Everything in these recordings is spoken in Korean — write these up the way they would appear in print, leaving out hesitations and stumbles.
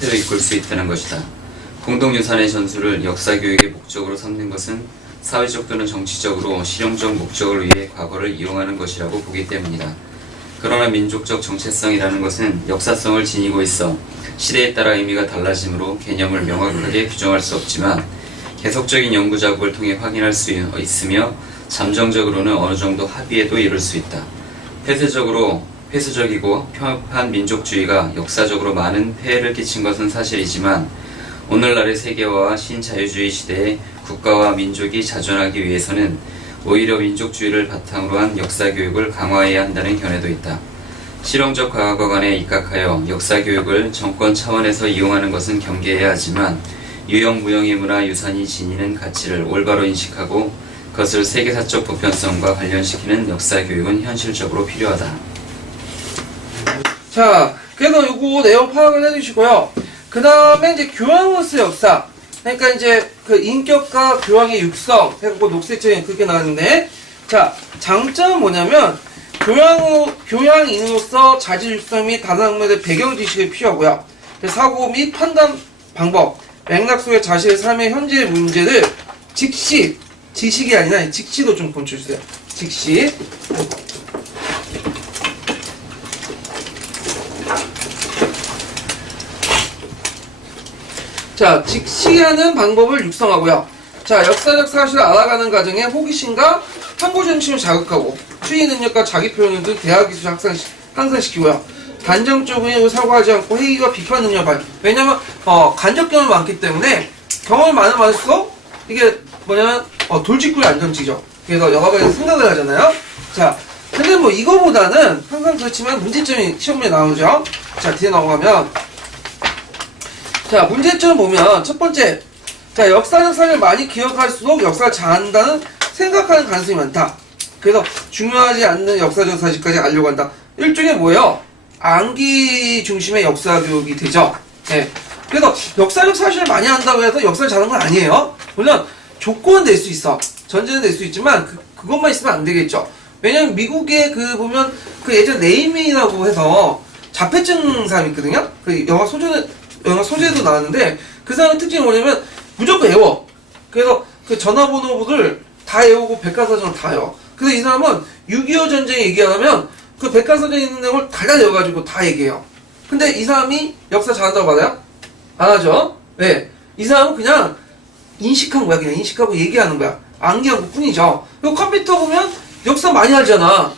태로 이끌 수 있다는 것이다. 공동유산의 전수를 역사교육의 목적으로 삼는 것은 사회적 또는 정치적으로 실용적 목적을 위해 과거를 이용하는 것이라고 보기 때문이다. 그러나 민족적 정체성이라는 것은 역사성을 지니고 있어 시대에 따라 의미가 달라지므로 개념을 명확하게 규정할 수 없지만 계속적인 연구 작업을 통해 확인할 수 있으며 잠정적으로는 어느 정도 합의에도 이를 수 있다. 폐쇄적이고 편협한 민족주의가 역사적으로 많은 폐해를 끼친 것은 사실이지만 오늘날의 세계화와 신자유주의 시대에 국가와 민족이 자존하기 위해서는 오히려 민족주의를 바탕으로 한 역사교육을 강화해야 한다는 견해도 있다. 실용적 과거관에 입각하여 역사교육을 정권 차원에서 이용하는 것은 경계해야 하지만 유형무형의 문화유산이 지니는 가치를 올바로 인식하고 그것을 세계사적 보편성과 관련시키는 역사교육은 현실적으로 필요하다. 자, 그래서 요거 내용 파악을 해주시고요. 그 다음에 이제 교황으로서의 역사. 그러니까 이제 그 인격과 교황의 육성 해갖고 녹색책에 그렇게 나왔는데, 자, 장점은 뭐냐면 교황인으로서 자질 육성 및 다단학문의 배경 지식이 필요하고요. 사고 및 판단 방법, 맥락 속의 자신의 삶의 현재의 문제를 지식이 아니라 직시도 좀 본쳐주세요. 직시. 자, 직시하는 방법을 육성하고요. 자, 역사적 사실을 알아가는 과정에 호기심과 탐구정신을 자극하고 추리 능력과 자기 표현 등 대화 기술을 향상시키고요. 단정적 의견을 사고하지 않고 회의와 비판 능력을 발휘. 왜냐면 간접 경험이 많기 때문에 경험이 많을수록 이게 뭐냐면 돌직구의 안정지죠. 그래서 여러 가지 생각을 하잖아요. 자, 근데 뭐 이거보다는 항상 그렇지만 문제점이 시험에 나오죠. 자, 뒤에 넘어가면 자, 문제점 보면 첫 번째, 자, 역사적 사실을 많이 기억할수록 역사를 잘한다는 생각하는 가능성이 많다. 그래서 중요하지 않는 역사적 사실까지 알려고 한다. 일종의 뭐예요? 암기 중심의 역사 교육이 되죠. 예. 그래서 역사적 사실을 많이 한다고 해서 역사를 잘하는 건 아니에요. 물론 조건은 낼 수 있어. 전제는 낼 수 있지만 그것만 있으면 안 되겠죠. 왜냐면 미국에 보면 예전 네이밍이라고 해서 자폐증 사람이 있거든요. 영화 소재도 나왔는데 그 사람의 특징이 뭐냐면 무조건 외워. 그래서 전화번호를 다 외우고 백과사전을 다 외워. 그래서 이 사람은 6.25 전쟁 얘기하면 백과사전에 있는 내용을 다 외워가지고 다 얘기해요. 근데 이 사람이 역사 잘한다고 받아요? 안 하죠? 네. 이 사람은 그냥 인식한 거야. 그냥 인식하고 얘기하는 거야. 암기한 것 뿐이죠. 그리고 컴퓨터 보면 역사 많이 알잖아.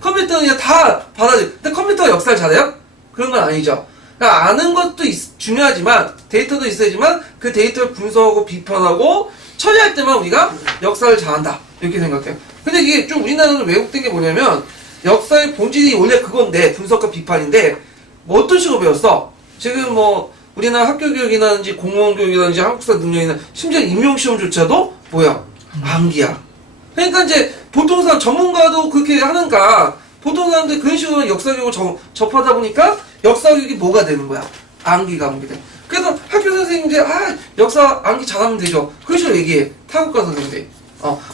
컴퓨터는 그냥 다 받아들여. 근데 컴퓨터가 역사를 잘해요? 그런 건 아니죠. 그러니까 아는 것도 중요하지만 데이터도 있어야지만 그 데이터를 분석하고 비판하고 처리할 때만 우리가 역사를 잘한다 이렇게 생각해요. 근데 이게 좀 우리나라는 왜곡된 게 뭐냐면 역사의 본질이 원래 그건데 분석과 비판인데 뭐 어떤 식으로 배웠어? 지금 뭐 우리나라 학교 교육이라든지 공무원 교육이라든지 한국사 능력이나 심지어 임용시험조차도 뭐야? 암기야. 그러니까 이제 보통 사람 전문가도 그렇게 하는가 보통 사람들 그런 식으로 역사 교육을 접하다 보니까 역사 교육이 뭐가 되는 거야? 암기가 돼. 그래서 학교 선생님들 역사 암기 잘하면 되죠. 그런 식으로 얘기해. 타국가 선생님들.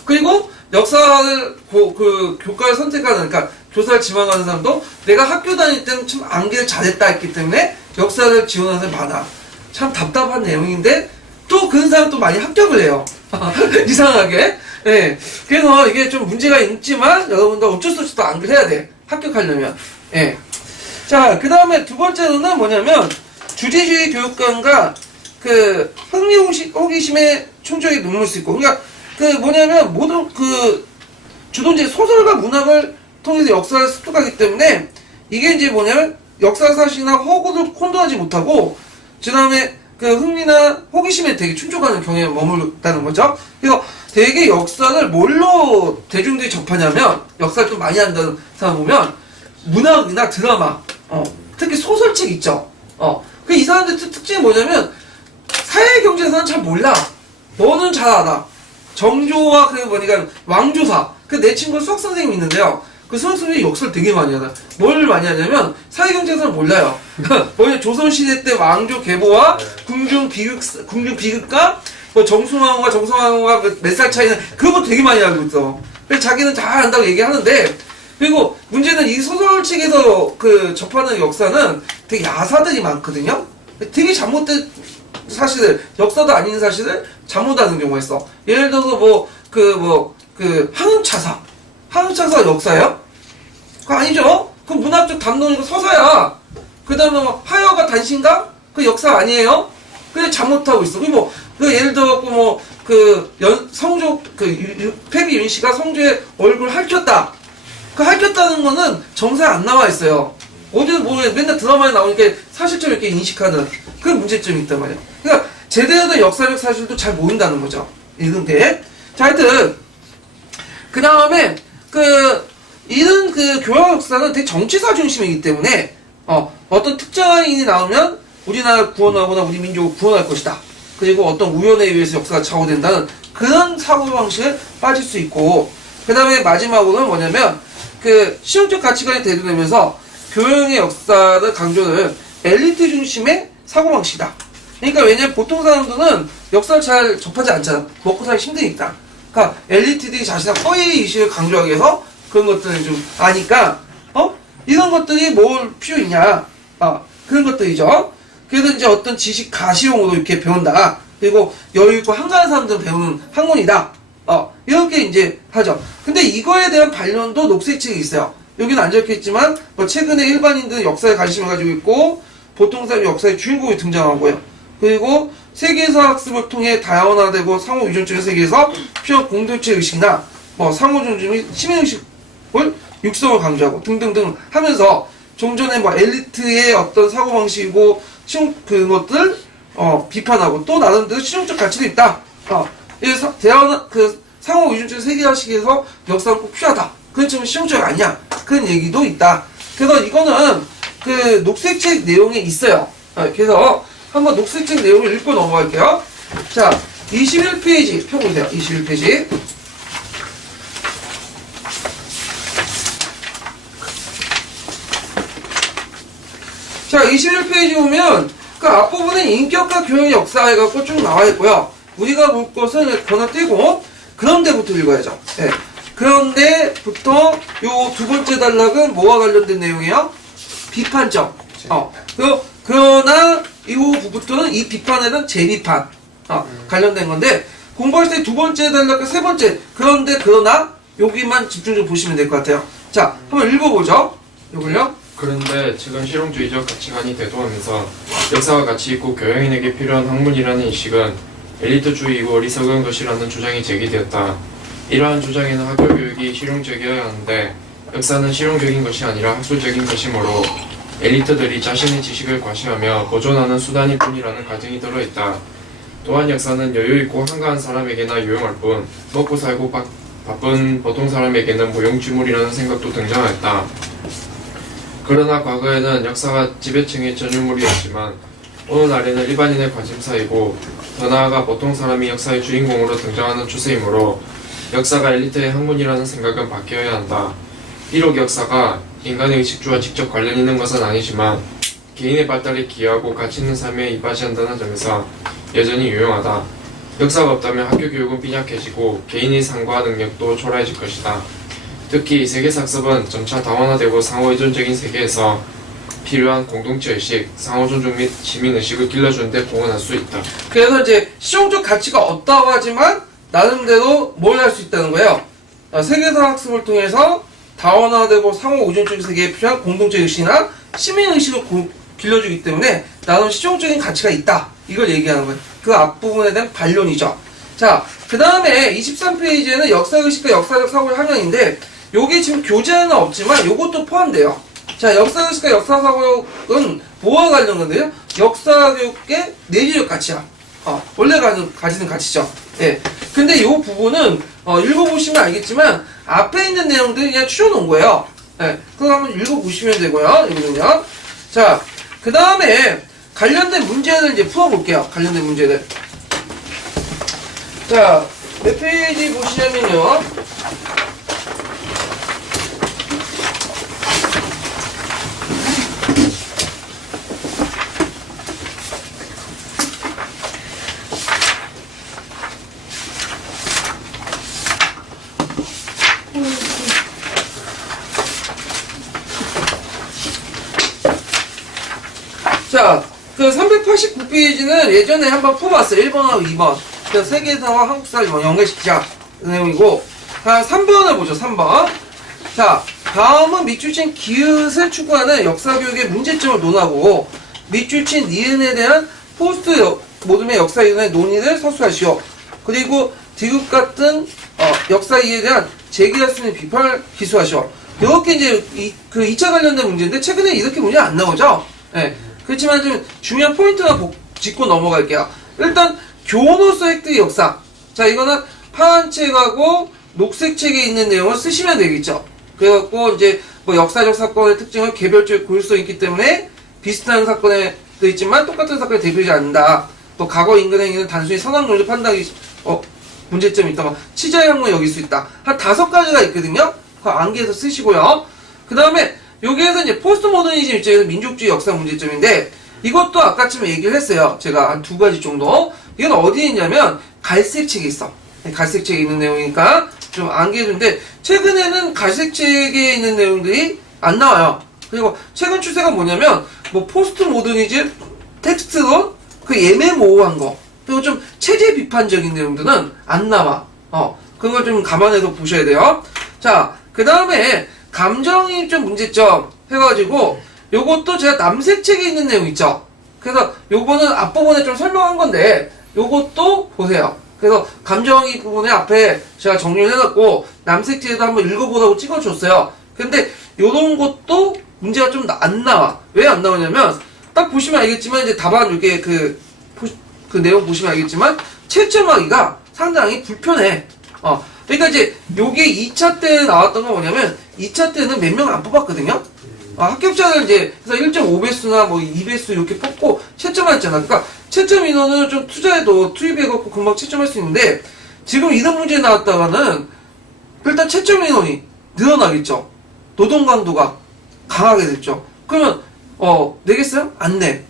그리고 역사를 교과를 선택하는 그러니까 교사를 지망하는 사람도 내가 학교 다닐 때는 참 암기를 잘했다 했기 때문에 역사를 지원하는 사람이 많아. 참 답답한 내용인데 또 그런 사람 또 많이 합격을 해요. 이상하게. 예. 그래서 이게 좀 문제가 있지만 여러분도 어쩔 수 없이 또 암기를 해야 돼. 합격하려면. 예. 자, 그 다음에 두 번째로는 뭐냐면 주제주의 교육관과 흥미 호기심에 충족이 눈물 수 있고 그러니까 뭐냐면 모든 주동제 소설과 문학을 통해서 역사를 습득하기 때문에 이게 이제 뭐냐면 역사 사실이나 허구를 혼돈하지 못하고 그 다음에 흥미나 호기심에 되게 충족하는 경향에 머물다는 거죠. 그래서 되게 역사를 뭘로 대중들이 접하냐면 역사를 좀 많이 한다는 사람 보면 문학이나 드라마 특히 소설책 있죠. 이 사람들 특징이 뭐냐면 사회경제에서는 잘 몰라. 너는 잘 알아. 정조와 그러니까 왕조사. 내 친구 수학 선생님이 있는데요. 그 수학 선생님이 역사를 되게 많이 하다. 뭘 많이 하냐면 사회경제에서는 몰라요. 뭐냐 조선시대 때 왕조 계보와 궁중 비극과 뭐 정성왕후가 몇 살 차이는 그런 거 되게 많이 알고 있어. 그래서 자기는 잘 안다고 얘기하는데 그리고 문제는 이 소설책에서 접하는 역사는 되게 야사들이 많거든요. 되게 잘못된 사실을, 역사도 아닌 사실을 잘못하는 경우가 있어. 예를 들어서 항우차사 역사예요? 그거 아니죠? 그 문학적 담론이고 서사야. 그 다음에 뭐 하여가 단신강? 그 역사 아니에요? 그게 잘못하고 있어. 예를 들어 패비 윤 씨가 성조의 얼굴 핥혔다. 그 핥혔다는 거는 정사에 안 나와 있어요. 어디서 맨날 드라마에 나오니까 사실처럼 이렇게 인식하는 그런 문제점이 있단 말이야. 그러니까 제대로 된 역사적 사실도 잘 모른다는 거죠. 이런 게. 자, 하여튼 그 다음에 이런 교양 역사는 되게 정치사 중심이기 때문에 어떤 특정인이 나오면 우리나라 구원하거나 우리 민족을 구원할 것이다. 그리고 어떤 우연에 의해서 역사가 좌우된다는 그런 사고방식에 빠질 수 있고, 그 다음에 마지막으로는 뭐냐면 실용적 가치관이 대두되면서 교양의 역사를 강조를 엘리트 중심의 사고방식이다. 그러니까 왜냐면 보통 사람들은 역사를 잘 접하지 않잖아. 먹고 살기 힘드니까. 그러니까 엘리트들이 자신의 허위 의식을 강조하기 위해서 그런 것들을 좀 아니까 이런 것들이 뭘 필요 있냐, 그런 것들이죠. 그래서 이제 어떤 지식 가시용으로 이렇게 배운다. 그리고 여유 있고 한가한 사람들은 배우는 학문이다. 이렇게 이제 하죠. 근데 이거에 대한 반론도 녹색책이 있어요. 여기는 안 적혀있지만 최근에 일반인들은 역사에 관심을 가지고 있고 보통 사람이 역사의 주인공이 등장하고요. 그리고 세계사 학습을 통해 다양화되고 상호 유전적인 세계에서 필요한 공동체 의식이나 상호 존중 및 시민의식을 육성을 강조하고 등등등 하면서 종전의 엘리트의 어떤 사고방식이고 그것들 비판하고 또 나름대로 실용적 가치도 있다. 그래서 상호 유전적 세계화식에서 역사는 꼭 필요하다. 그건 좀 실용적이 아니야. 그런 얘기도 있다. 그래서 이거는 녹색책 내용에 있어요. 그래서 한번 녹색책 내용을 읽고 넘어갈게요. 자, 21페이지 펴보세요. 21페이지. 자, 21페이지 보면 앞부분에 인격과 교양의 역사 해갖고 쭉 나와 있고요. 우리가 볼 것은 건너뛰고 그런데부터 읽어야죠. 네. 그런데부터 요 두 번째 단락은 뭐와 관련된 내용이에요? 비판적. 그러나 이 부분부터는 이 비판에 대한 재비판 관련된 건데, 공부하실 때 두 번째 단락과 세 번째 그러나 여기만 집중적으로 보시면 될 것 같아요. 자, 한번 읽어보죠. 요걸요. 그런데 최근 실용주의적 가치관이 대두하면서 역사가 가치 있고 교양인에게 필요한 학문이라는 인식은 엘리트주의이고 어리석은 것이라는 주장이 제기되었다. 이러한 주장에는 학교 교육이 실용적이어야 하는데 역사는 실용적인 것이 아니라 학술적인 것이므로 엘리트들이 자신의 지식을 과시하며 보존하는 수단일 뿐이라는 가정이 들어있다. 또한 역사는 여유있고 한가한 사람에게나 유용할 뿐 먹고 살고 바쁜 보통 사람에게는 무용지물이라는 생각도 등장하였다. 그러나 과거에는 역사가 지배층의 전유물이었지만 오늘날에는 일반인의 관심사이고 더 나아가 보통 사람이 역사의 주인공으로 등장하는 추세이므로 역사가 엘리트의 학문이라는 생각은 바뀌어야 한다. 비록 역사가 인간의 의식주와 직접 관련 있는 것은 아니지만 개인의 발달에 기여하고 가치 있는 삶에 이바지한다는 점에서 여전히 유용하다. 역사가 없다면 학교 교육은 빈약해지고 개인의 삶과 능력도 초라해질 것이다. 특히 세계사학습은 점차 다원화되고 상호의존적인 세계에서 필요한 공동체의식, 상호존중 및 시민의식을 길러주는 데 공헌할 수 있다. 그래서 이제 실용적 가치가 없다고 하지만 나름대로 뭘 할 수 있다는 거예요. 세계사 학습을 통해서 다원화되고 상호의존적인 세계에 필요한 공동체의식이나 시민의식을 길러주기 때문에 나름 실용적인 가치가 있다. 이걸 얘기하는 거예요. 그 앞부분에 대한 반론이죠. 자, 그 다음에 23페이지에는 역사의식과 역사적 사고의 항연인데 요게 지금 교재에는 없지만 요것도 포함돼요. 자, 역사의식과 역사사고는 뭐와 관련 건데요? 역사교육의 내재적 가치야. 원래 가지는 가치죠. 예. 근데 요 부분은, 읽어보시면 알겠지만, 앞에 있는 내용들을 그냥 추려놓은 거예요. 예. 그거 한번 읽어보시면 되고요. 이거는요. 자, 그 다음에 관련된 문제를 이제 풀어볼게요. 관련된 문제들. 자, 몇 페이지 보시냐면요. 자, 그 289페이지는 예전에 한번 풀어봤어요. 1번하고 2번. 그래서 세계사와 한국사를 연계시키자. 그 내용이고. 자, 3번을 보죠. 3번. 자, 다음은 밑줄친 기읒을 추구하는 역사교육의 문제점을 논하고 밑줄친 니은에 대한 포스트 모듬의 역사 이론의 논의를 서술하시오. 그리고 디귿 같은 역사 이해에 대한 제기할 수 있는 비판을 기술하시오. 이렇게 이제 그 2차 관련된 문제인데 최근에 이렇게 문제 안 나오죠? 네. 그렇지만 좀 중요한 포인트만 짚고 넘어갈게요. 일단 교노서 획득의 역사. 자, 이거는 파란 책하고 녹색 책에 있는 내용을 쓰시면 되겠죠. 그래갖고 이제 뭐 역사적 사건의 특징을 개별적으로 고를 수 있기 때문에 비슷한 사건에도 있지만 똑같은 사건을 대표하지 않는다. 또 과거 인근 행위는 단순히 선악 논리 판단이 문제점이 있다. 뭐 치자의 항목에 여길 수 있다. 한 5가지가 있거든요. 그 암기해서 쓰시고요. 그 다음에 여기에서 이제 포스트 모더니즘 입장에서 민족주의 역사 문제점인데 이것도 아까쯤에 얘기를 했어요. 제가 한 2가지 정도. 이건 어디에 있냐면 갈색 책에 있어. 갈색 책에 있는 내용이니까 좀 암기해주는데 최근에는 갈색 책에 있는 내용들이 안 나와요. 그리고 최근 추세가 뭐냐면 뭐 포스트 모더니즘 텍스트론 그 애매모호한 거 그리고 좀 체제 비판적인 내용들은 안 나와. 그걸 좀 감안해서 보셔야 돼요. 자, 그 다음에 감정이입 좀 문제점 해가지고 요것도 제가 남색 책에 있는 내용 있죠. 그래서 요거는 앞부분에 좀 설명한 건데 요것도 보세요. 그래서 감정이입 부분에 앞에 제가 정리를 해놨고 남색 책에도 한번 읽어보라고 찍어줬어요. 근데 요런 것도 문제가 좀 안 나와. 왜 안 나오냐면 딱 보시면 알겠지만 이제 답안 요게 그 내용 보시면 알겠지만 채점하기가 상당히 불편해. 그러니까 이제 요게 2차 때 나왔던 건 뭐냐면 2차 때는 몇 명 안 뽑았거든요. 합격자를 이제 그래서 1.5배수나 뭐 2배수 이렇게 뽑고 채점했잖아. 그러니까 채점 인원은 좀 투입해갖고 금방 채점할 수 있는데 지금 이런 문제 나왔다가는 일단 채점 인원이 늘어나겠죠. 노동 강도가 강하게 됐죠. 그러면 내겠어요? 안 내.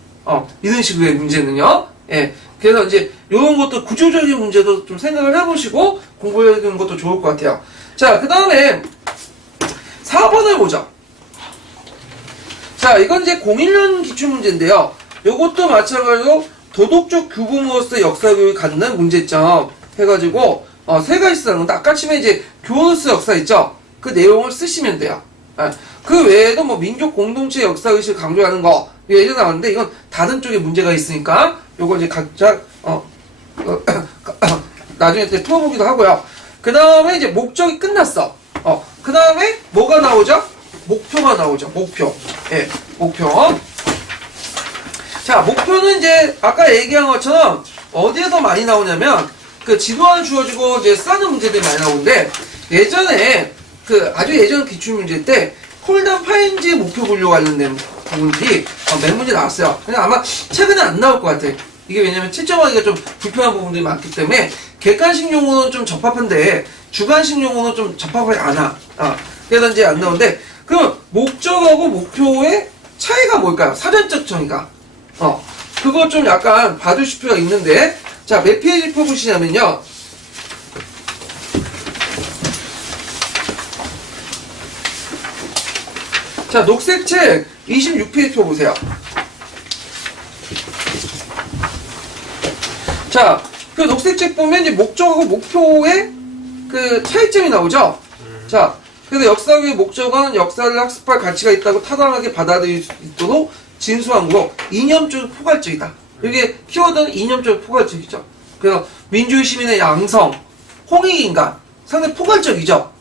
이런 식의 문제는요. 예. 그래서 이제 이런 것도 구조적인 문제도 좀 생각을 해보시고 공부해 두는 것도 좋을 것 같아요. 자, 그 다음에 4번을 보죠. 자, 이건 이제 01년 기출문제인데요. 이것도 마찬가지로 도덕적 규범으로서 역사교육을 갖는 문제점 해가지고 3가지 쓰는데 아까 치면 이제 교노스 역사 있죠? 그 내용을 쓰시면 돼요. 그 외에도 뭐 민족 공동체 역사의식을 강조하는 거 예전에 나왔는데 이건 다른 쪽에 문제가 있으니까 요거 이제 각자 나중에 때 풀어보기도 하고요. 그 다음에 이제 목적이 끝났어. 그 다음에 뭐가 나오죠? 목표가 나오죠. 목표. 예, 목표. 자, 목표는 이제 아까 얘기한 것처럼 어디에서 많이 나오냐면 그 지도안을 주어지고 이제 쓰는 문제들이 많이 나오는데 예전에 그 아주 예전 기출문제 때 콜단 파인지 목표 분류 관련된 부분들이 몇 문제 나왔어요. 근데 아마 최근에 안 나올 것 같아. 이게 왜냐면 채점하기가 좀 불편한 부분들이 많기 때문에 객관식 용어는 좀 적합한데 주관식 용어는 좀 적합하지 않아. 그래서 이제 안 나오는데 그럼 목적하고 목표의 차이가 뭘까요? 사전적 정의가. 그거 좀 약간 봐주실 필요가 있는데 자, 몇 페이지 펴보시냐면요. 자, 녹색 책 26페이지 펴보세요. 자, 그 녹색 책 보면 이제 목적하고 목표의 그 차이점이 나오죠? 자, 그래서 역사교육의 목적은 역사를 학습할 가치가 있다고 타당하게 받아들일 수 있도록 진수함으로 이념적 포괄적이다. 이게 키워드는 이념적 포괄적이죠. 그래서 민주주의 시민의 양성, 홍익인간, 상당히 포괄적이죠.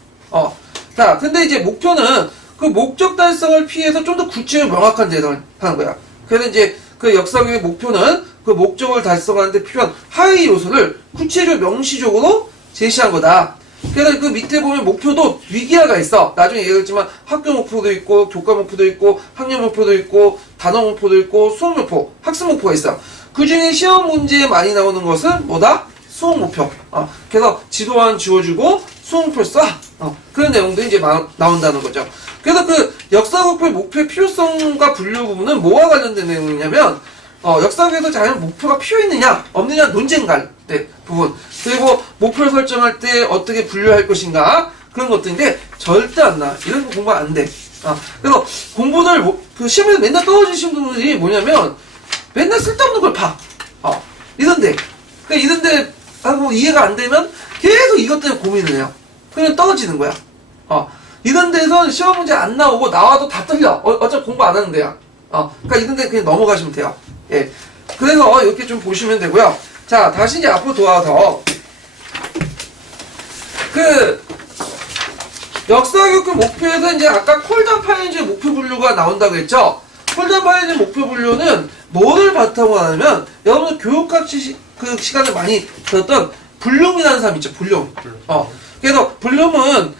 자, 근데 이제 목표는 그 목적 달성을 피해서 좀 더 구체적 명확한 대응을 하는 거야. 그래서 이제 그 역사교육의 목표는 그 목적을 달성하는 데 필요한 하위 요소를 구체적 명시적으로 제시한 거다. 그래서 그 밑에 보면 목표도 위기화가 있어. 나중에 얘기했지만 학교 목표도 있고 교과 목표도 있고 학년 목표도 있고 단어 목표도 있고 수업 목표, 학습 목표가 있어. 그 중에 시험 문제에 많이 나오는 것은 뭐다? 수업 목표. 그래서 지도안 지워주고 수업 목표를 써. 그런 내용도 이제 나온다는 거죠. 그래서 그 역사교육의 목표의 필요성과 분류 부분은 뭐와 관련된 내용이냐면 역사교육에서 과연 목표가 필요했느냐 없느냐 논쟁갈 때 부분 그리고 목표를 설정할 때 어떻게 분류할 것인가 그런 것들인데 절대 안 나. 이런 거 공부 안 돼. 그래서 공부들 그 시험에서 맨날 떨어지신 분들이 뭐냐면 맨날 쓸데없는 걸 봐. 이런데. 그러니까 이런데 하고 이해가 안 되면 계속 이것 때문에 고민을 해요. 그냥 떨어지는 거야. 이런 데서 시험 문제 안 나오고 나와도 다 틀려. 어차피 공부 안 하는데요. 그러니까 이런 데 그냥 넘어가시면 돼요. 예. 그래서 이렇게 좀 보시면 되고요. 자, 다시 이제 앞으로 돌아와서 역사교육 목표에서 이제 아까 콜단 파인즈의 목표 분류가 나온다고 했죠? 콜단 파인즈의 목표 분류는 뭐를 바탕으로 하냐면 여러분 교육학 시간에 많이 들었던 블룸이라는 사람 있죠? 블룸. 그래서 블룸은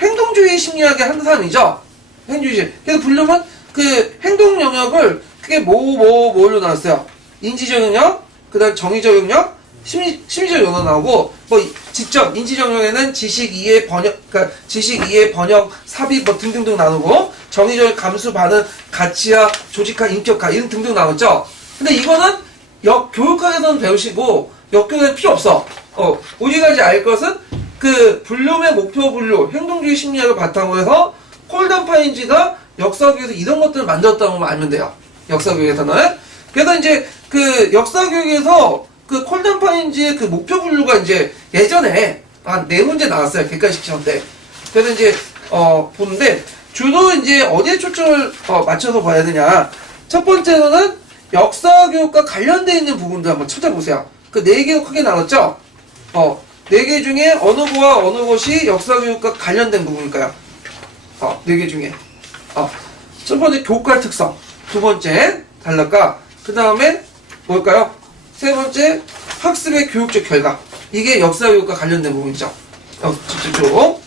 행동주의 심리학의 한 사람이죠? 행동주의. 그래서 블룸은 행동 영역을 크게 뭐로 나눴어요? 인지적 영역, 그 다음 정의적 영역, 심리적 영역 나오고, 직접, 인지적 영역에는 지식 이해 번역, 그러니까 지식 이해 번역, 삽입 등등등 나누고, 정의적 감수 반응, 가치화, 조직화, 인격화, 이런 등등 나눴죠? 근데 이거는 교육학에서는 배우시고, 역교육에는 필요 없어. 우리가 이제 알 것은, 블룸의 목표 분류, 행동주의 심리학을 바탕으로 해서, 콜단 파인즈가 역사교육에서 이런 것들을 만들었다고 알면 돼요. 역사교육에서는. 그래서 이제 역사교육에서 콜단 파인즈의 목표 분류가 이제 예전에 한 4문제 나왔어요. 객관식 시험 때. 그래서 이제 보는데 주로 이제 어디에 초점을 맞춰서 봐야 되냐. 첫 번째로는 역사교육과 관련되어 있는 부분들 한번 찾아보세요. 4개로 크게 나눴죠? 4개 중에 어느 거와 어느 것이 역사교육과 관련된 부분일까요? 4개 중에. 첫 번째 교과의 특성. 두 번째 단락과 그 다음에 뭘까요? 세 번째 학습의 교육적 결과. 이게 역사교육과 관련된 부분이죠. 쭉.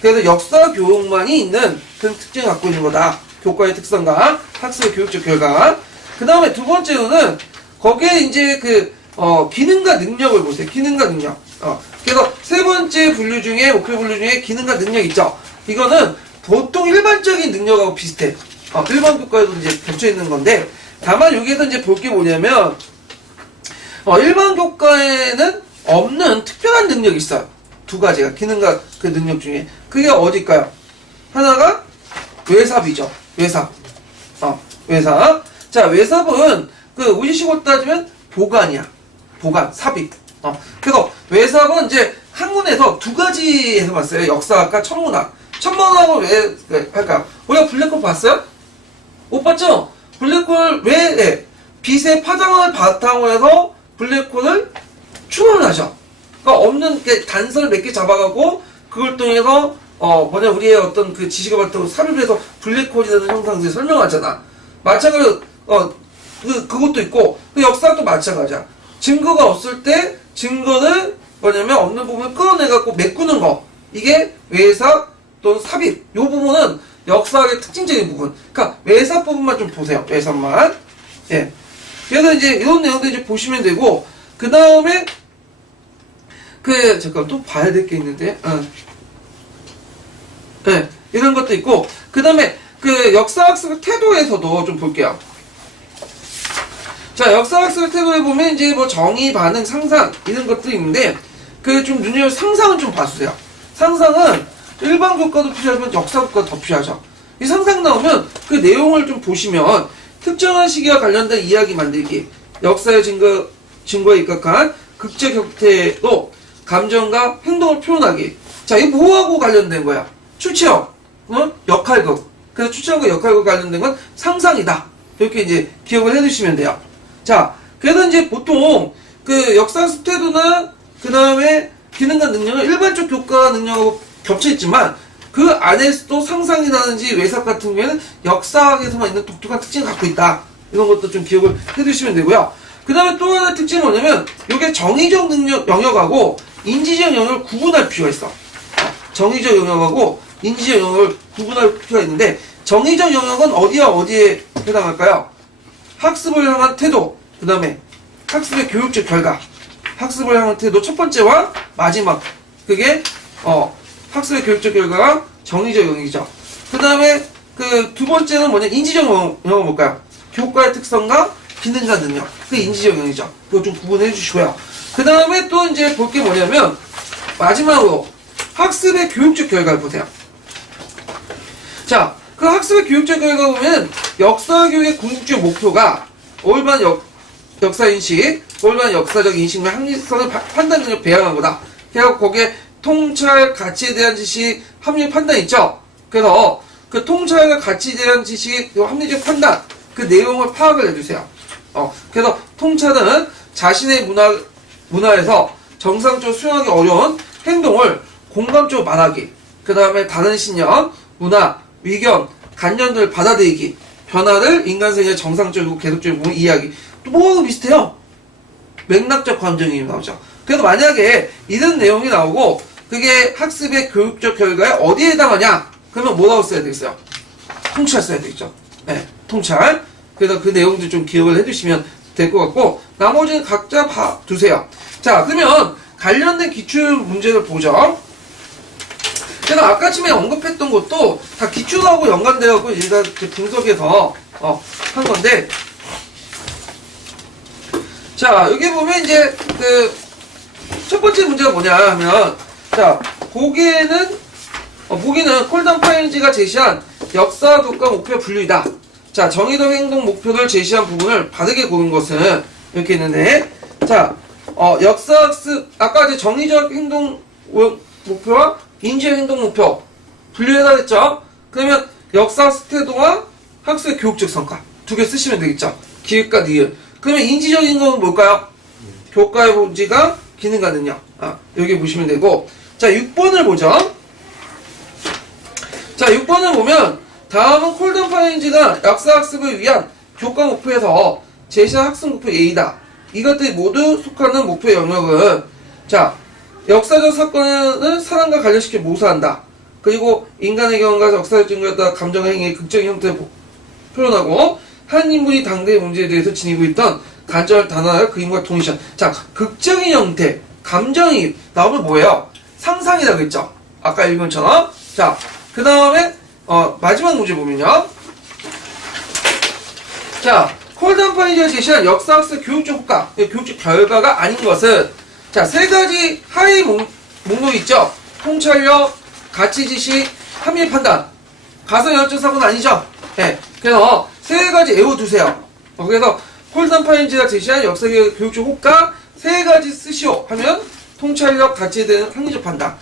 그래서 역사교육만이 있는 그런 특징을 갖고 있는 거다. 교과의 특성과 학습의 교육적 결과. 그 다음에 두 번째로는 거기에 이제 기능과 능력을 보세요. 기능과 능력. 그래서 세 번째 분류 중에 목표 분류 중에 기능과 능력 있죠. 이거는 보통 일반적인 능력하고 비슷해. 일반 교과에도 이제 겹쳐 있는 건데, 다만 여기에서 이제 볼 게 뭐냐면, 일반 교과에는 없는 특별한 능력이 있어요. 두 가지가, 기능과 능력 중에. 그게 어딜까요? 하나가 외삽이죠. 외삽. 외삽. 자, 외삽은 우리식으로 따지면 보관이야. 보관, 삽입. 그래서 외삽은 이제 학문에서 두 가지에서 봤어요. 역사학과 천문학. 천문학은 왜 할까요? 우리가 블랙홀 봤어요? 못 봤죠? 블랙홀 왜 빛의 파장을 바탕으로 해서 블랙홀을 추론을 하죠. 그러니까 없는 단서를 몇 개 잡아가고 그걸 통해서 우리의 어떤 지식을 바탕으로 삽입해서 블랙홀이라는 형상들을 설명하잖아. 마찬가지로 그것도 있고 역사도 마찬가지야. 증거가 없을 때 증거를 없는 부분을 끌어내갖고 메꾸는 거. 이게 외삽 또는 삽입. 요 부분은 역사학의 특징적인 부분. 그러니까 외삽 부분만 좀 보세요. 외삽만. 예. 그래서 이제 이런 내용들 이제 보시면 되고, 그 다음에 잠깐 또 봐야 될 게 있는데, 네, 이런 것도 있고, 그 다음에 역사학습의 태도에서도 좀 볼게요. 자, 역사학습의 태도에 보면 이제 정의, 반응, 상상 이런 것들이 있는데, 좀 눈여겨 상상은 좀 봐주세요. 상상은 일반 교과도 필요하지만 역사 교과도 더 필요하죠. 이 상상 나오면 그 내용을 좀 보시면 특정한 시기와 관련된 이야기 만들기, 역사의 증거에 입각한 극적 형태로 감정과 행동을 표현하기. 자, 이거 뭐하고 관련된 거야? 추측, 역할극. 그래서 추측과 역할극 관련된 건 상상이다. 이렇게 이제 기억을 해두시면 돼요. 자, 그래서 이제 보통 역사학습 태도나 그 다음에 기능과 능력은 일반적 교과 능력하고 겹쳐있지만 그 안에서도 상상이라든지 외삽 같은 경우에는 역사학에서만 있는 독특한 특징을 갖고 있다. 이런 것도 좀 기억을 해두시면 되고요. 그 다음에 또 하나의 특징이 뭐냐면 이게 정의적 능력 영역하고 인지적 영역을 구분할 필요가 있어. 정의적 영역하고 인지적 영역을 구분할 필요가 있는데 정의적 영역은 어디와 어디에 해당할까요? 학습을 향한 태도, 그 다음에 학습의 교육적 결과. 학습을 향한 태도 첫 번째와 마지막. 그게 학습의 교육적 결과가 정의적 영역이죠. 그 다음에 두 번째는 뭐냐? 인지적 영역은 뭘까요? 교과의 특성과 기능과 능력. 그게 인지적 영역이죠. 그거 좀 구분해 주시고요. 그 다음에 또 이제 볼 게 뭐냐면 마지막으로 학습의 교육적 결과를 보세요. 자, 학습의 교육적 결과 보면 역사 교육의 궁극적 목표가 올바른 역사인식, 올바른 역사적 인식 및 합리성을 판단 능력 배양한 거다. 그래서 거기에 통찰, 가치에 대한 지식, 합리적 판단 있죠? 그래서 그 통찰과 가치에 대한 지식, 합리적 판단, 그 내용을 파악을 해주세요. 그래서 통찰은 자신의 문화에서 정상적으로 수용하기 어려운 행동을 공감적으로 말하기, 그 다음에 다른 신념, 문화, 위견, 간념들을 받아들이기, 변화를 인간 세계의 정상적이고 계속적인 부분을 이해하기. 또 뭐하고 비슷해요? 맥락적 감정이 나오죠. 그래서 만약에 이런 내용이 나오고 그게 학습의 교육적 결과에 어디에 해당하냐? 그러면 뭐라고 써야 되겠어요? 통찰 써야 되겠죠. 네, 통찰. 그래서 그 내용도 좀 기억을 해주시면 될 것 같고, 나머지는 각자 봐두세요. 자, 그러면 관련된 기출 문제를 보죠. 제가 아까쯤에 언급했던 것도 다 기출하고 연관되어서 일단 분석해서 한 건데, 자, 여기 보면 이제 그 첫 번째 문제가 뭐냐 하면, 자, 보기는 콜던 파인즈가 제시한 역사 독과 목표 분류이다. 자, 정의적 행동 목표를 제시한 부분을 바르게 고른 것은 이렇게 있는데, 자, 역사학습, 아까 이제 정의적 행동 목표와 인지적 행동 목표 분류해라 했죠? 그러면 역사학습 태도와 학습의 교육적 성과 두 개 쓰시면 되겠죠? 기획과 니은. 그러면 인지적인 건 뭘까요? 교과의 본질과 기능과 능력. 여기 보시면 되고, 자, 6번을 보죠. 자, 6번을 보면 다음은 콜던 파인즈가 역사학습을 위한 교과 목표에서 제시한 학습 목표 A다. 이것들이 모두 속하는 목표 영역은, 자, 역사적 사건을 사람과 관련시켜 묘사한다. 그리고 인간의 경험과 역사적 증거에 따라 감정 행위의 극적인 형태를 표현하고, 한 인물이 당대의 문제에 대해서 지니고 있던 관점을 단언하여 그림과 동일시한. 자, 극적인 형태, 감정이 나오면 뭐예요? 상상이라고 했죠? 아까 읽은 것처럼. 자, 그 다음에 마지막 문제 보면요. 자, 콜던 파인즈가 제시한 역사학습 교육적 효과, 교육적 결과가 아닌 것은, 자, 세 가지 하위 목록 있죠? 통찰력, 가치 지식, 합리 판단. 가상 연합적 사고는 아니죠? 네. 그래서 세 가지 외워두세요. 그래서 콜던 파인즈가 제시한 역사교육 교육적 효과 세 가지 쓰시오 하면 통찰력, 가치에 대한 합리적 판단.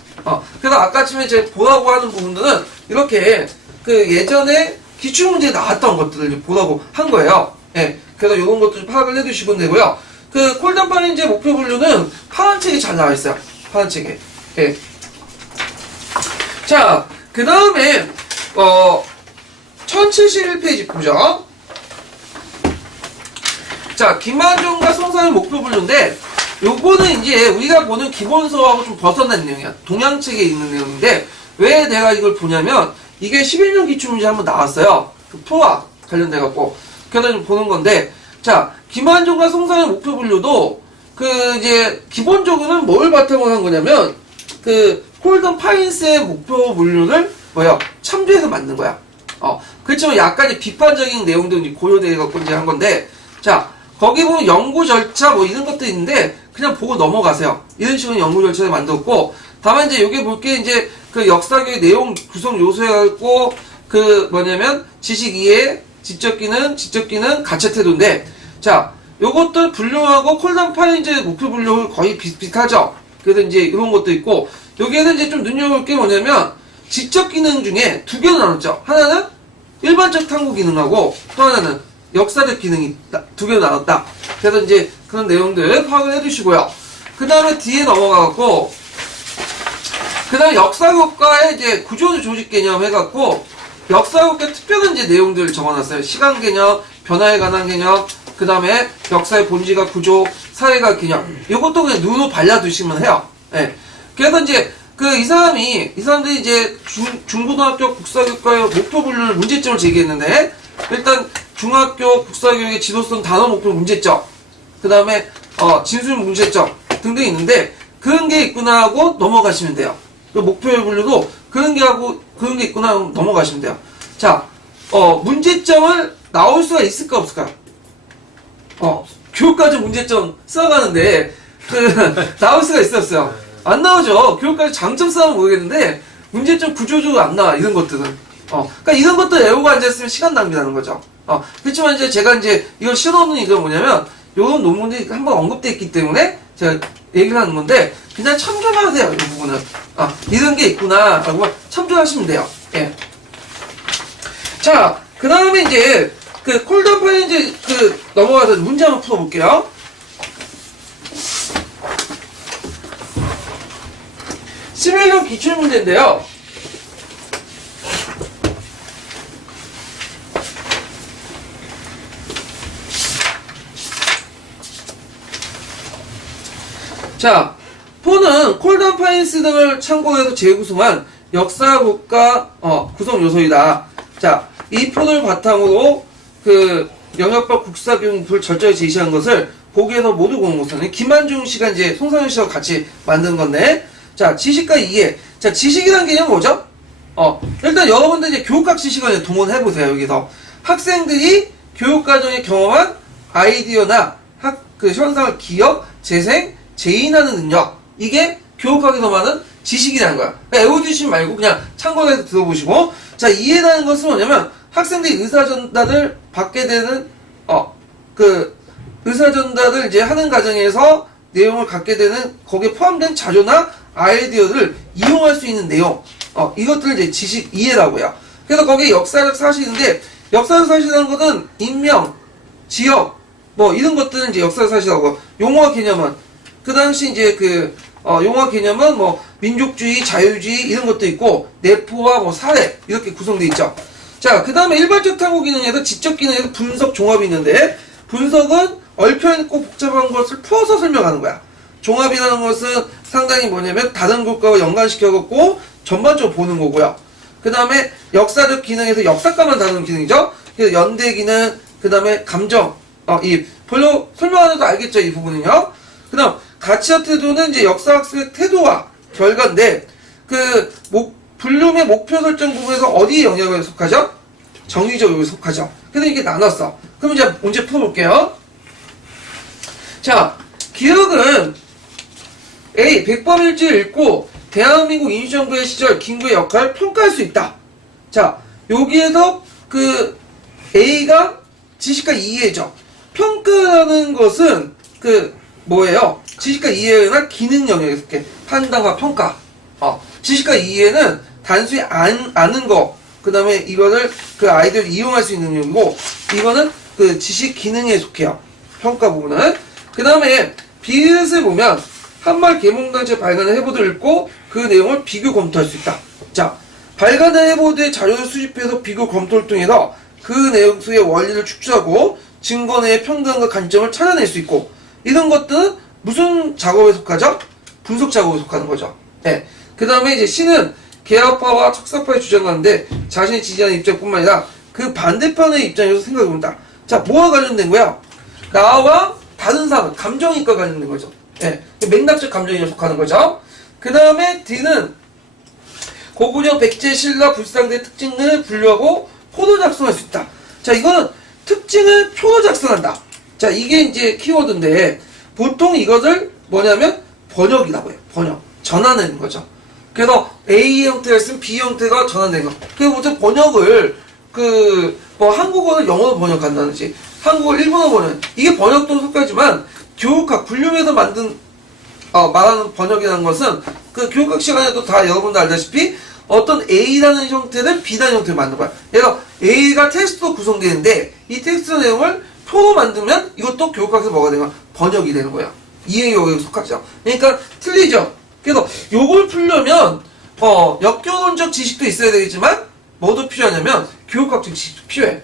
그래서 아까쯤에 이제 보라고 하는 부분들은 이렇게 그 예전에 기출문제에 나왔던 것들을 이제 보라고 한 거예요. 예. 그래서 이런 것들 파악을 해두시면 되고요. 그 콜던 파인즈의 목표 분류는 파란 책에 잘 나와 있어요. 파란 책에. 예. 자, 그 다음에 1071페이지 보죠. 자, 김만종과 송사의 목표 분류인데, 요거는 이제 우리가 보는 기본서하고 좀 벗어난 내용이야. 동양책에 있는 내용인데, 왜 내가 이걸 보냐면, 이게 11년 기출문제 한번 나왔어요. 그 프로와 관련돼갖고. 그래서 좀 보는 건데, 자, 김만종과 송사의 목표 분류도, 이제, 기본적으로는 뭘 바탕으로 한 거냐면, 콜던 파인스의 목표 분류를, 참조해서 만든 거야. 그렇지만 약간 이제 비판적인 내용도 이제 고려돼갖고 이제 한 건데, 자, 거기 보면 연구 절차 이런 것도 있는데 그냥 보고 넘어가세요. 이런 식으로 연구 절차를 만들었고, 다만 이제 여기 볼 게 이제 그 역사교의 내용 구성 요소해갖고 뭐냐면 지식 이해, 지적 기능, 가치 태도인데, 자, 요것들 분류하고 콜던 파인즈 목표 분류 거의 비슷하죠. 그래서 이제 이런 것도 있고, 여기에는 이제 좀 눈여볼 게 뭐냐면 지적 기능 중에 두 개로 나눴죠. 하나는 일반적 탐구 기능하고 또 하나는 역사적 기능이 두 개로 나눴다. 그래서 이제 그런 내용들 파악을 해두시고요. 그 다음에 뒤에 넘어가갖고, 그 다음에 역사교과의 이제 구조적 조직 개념 해갖고, 역사교과 특별한 이제 내용들을 적어놨어요. 시간 개념, 변화에 관한 개념, 그 다음에 역사의 본질과 구조, 사회가 개념. 이것도 그냥 눈으로 발라두시면 해요. 예. 그래서 이제 이 사람들이 이제 중고등학교 국사교과의 목표 분류 문제점을 제기했는데, 일단 중학교 국사교육의 지도성 단어 목표 문제점, 그 다음에 진술 문제점 등등 있는데, 그런 게 있구나 하고 넘어가시면 돼요. 그 목표 분류도 그런 게 있구나 하고 넘어가시면 돼요. 자, 문제점을 나올 수가 있을까 없을까요? 교육과정 문제점 써가는데 나올 수가 있었어요. 안 나오죠. 교육과정 장점 써면 모르겠는데 문제점 구조적으로 안 나와, 이런 것들은. 그러니까 이런 것들 외우고 앉아있으면 시간 낭비라는 거죠. 그렇지만 이제 제가 이제 이걸 실어놓은 이유가 뭐냐면, 요런 논문들이 한번 언급되어 있기 때문에 제가 얘기를 하는 건데, 그냥 참조만 하세요, 이 부분은. 아, 이런 게 있구나, 라고 참조하시면 돼요. 예. 자, 그 다음에 이제, 그, 콜덤파인 이제, 넘어가서 문제 한번 풀어볼게요. 시뮬레이션 기출문제인데요. 자, 포는 콜덤 파인스 등을 참고해서 재구성한 역사 국가 구성 요소이다. 자, 이 포를 바탕으로 그 영역법 국사교육을 절차에 제시한 것을 보기에서 모두 공모서는 김한중 씨가 이제 송상현 씨와 같이 만든 건데, 자, 지식과 이해. 자, 지식이라는 개념은 뭐죠? 일단 여러분들 이제 교육학 지식을 동원해보세요, 여기서. 학생들이 교육과정에 경험한 아이디어나 그 현상을 기억, 재생, 재인하는 능력. 이게 교육학에서 말하는 지식이라는 거야. 그러니까 외워주시지 말고 그냥 참고해서 들어보시고. 자, 이해라는 것은 뭐냐면 학생들이 의사전달을 받게 되는, 의사전달을 이제 하는 과정에서 내용을 갖게 되는 거기에 포함된 자료나 아이디어를 이용할 수 있는 내용. 이것들을 이제 지식 이해라고 해요. 그래서 거기에 역사적 사실인데, 역사적 사실이라는 것은 인명, 지역, 뭐 이런 것들은 이제 역사적 사실이라고. 용어 개념은 그 당시 이제 용어 개념은 뭐 민족주의, 자유주의 이런 것도 있고 내포와 뭐 사례 이렇게 구성되어 있죠. 자, 그 다음에 일반적 탐구 기능에서 지적 기능에서 분석 종합이 있는데, 분석은 얽혀있고 복잡한 것을 풀어서 설명하는 거야. 종합이라는 것은 상당히 뭐냐면 다른 것과 연관시켜갖고 전반적으로 보는 거고요. 그 다음에 역사적 기능에서 역사과만 다루는 기능이죠. 그래서 연대 기능, 그 다음에 감정, 별로 설명 안 해도 알겠죠, 이 부분은요. 그 다음 가치와 태도는 이제 역사학습의 태도와 결과인데, 블룸의 목표 설정 부분에서 어디에 영역에 속하죠? 정의적 영역에 속하죠. 그래서 이게 나눴어. 그럼 이제 문제 풀어볼게요. 자, 기억은 A. 백범일지를 읽고 대한민국 임시정부의 시절 김구의 역할을 평가할 수 있다. 자, 여기에서 A가 지식과 이해죠. 평가라는 것은 뭐예요? 지식과 이해나 기능 영역에 속해. 판단과 평가. 지식과 이해는 단순히 아는 거, 그 다음에 이거를 아이들이 이용할 수 있는 영역이고, 이거는 지식 기능에 속해요. 평가 부분은. 그 다음에 비릇을 보면 한말 계몽단체 발간의 해보드를 읽고 그 내용을 비교 검토할 수 있다. 자, 발간의 해보드의 자료를 수집해서 비교 검토를 통해서 그 내용 속의 원리를 축소하고 증거 내의 평등과 관점을 찾아낼 수 있고, 이런 것들은 무슨 작업에 속하죠? 분석 작업에 속하는 거죠. 네. 그 다음에 이제 C는 개혁파와 척사파의 주장하는데 자신이 지지하는 입장뿐만 아니라 그 반대편의 입장에서 생각해본다. 자, 뭐와 관련된 거야? 나와 다른 사람, 감정이과 관련된 거죠. 네. 맥락적 감정에 속하는 거죠. 그 다음에 D는 고구려, 백제, 신라, 불상대의 특징을 분류하고 표로 작성할 수 있다. 자, 이거는 특징을 표로 작성한다. 자, 이게 이제 키워드인데, 보통 이것을 뭐냐면 번역이라고 해요. 번역. 전환하는 거죠. 그래서 A 형태가 있으면 B 형태가 전환되는 거. 그래서 보통 번역을 한국어를 영어로 번역한다든지, 한국어 일본어 번역. 이게 번역도 속하지만, 교육학, 불륜에서 말하는 번역이라는 것은, 교육학 시간에도 다 여러분들 알다시피, 어떤 A라는 형태를 B라는 형태로 만든 거야. 그래서 A가 텍스트로 구성되는데, 이 텍스트 내용을 표로 만들면, 이것도 교육학에서 뭐가 되는 거야? 번역이 되는 거야. 이해 영역에 속하죠. 그러니까, 틀리죠? 그래서, 요걸 풀려면, 역교론적 지식도 있어야 되겠지만, 뭐도 필요하냐면, 교육학적 지식도 필요해.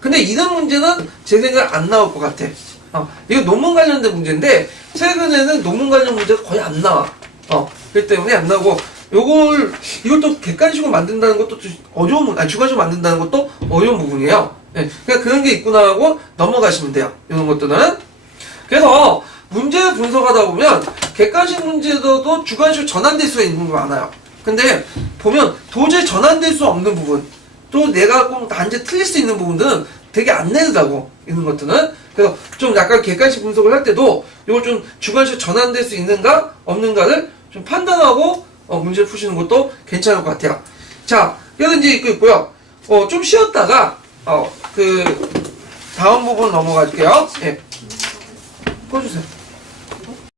근데 이런 문제는 제 생각에 안 나올 것 같아. 이거 논문 관련된 문제인데, 최근에는 논문 관련 문제가 거의 안 나와. 그렇기 때문에 안 나오고, 이것도 객관식으로 만든다는 것도 좀 주관식으로 만든다는 것도 어려운 부분이에요. 네, 그냥 그런 게 있구나 하고 넘어가시면 돼요. 이런 것들은. 그래서, 문제를 분석하다 보면, 객관식 문제도 주관식으로 전환될 수가 있는 부분이 많아요. 근데, 보면, 도저히 전환될 수 없는 부분, 또 내가 꼭 단지 틀릴 수 있는 부분들은 되게 안 내리다고, 이런 것들은. 그래서 좀 약간 객관식 분석을 할 때도 이걸 좀 주관식으로 전환될 수 있는가, 없는가를 좀 판단하고 문제를 푸시는 것도 괜찮을 것 같아요. 자, 그래서 이제 이거 있고요. 좀 쉬었다가, 다음 부분 넘어갈게요. 예. 꺼주세요.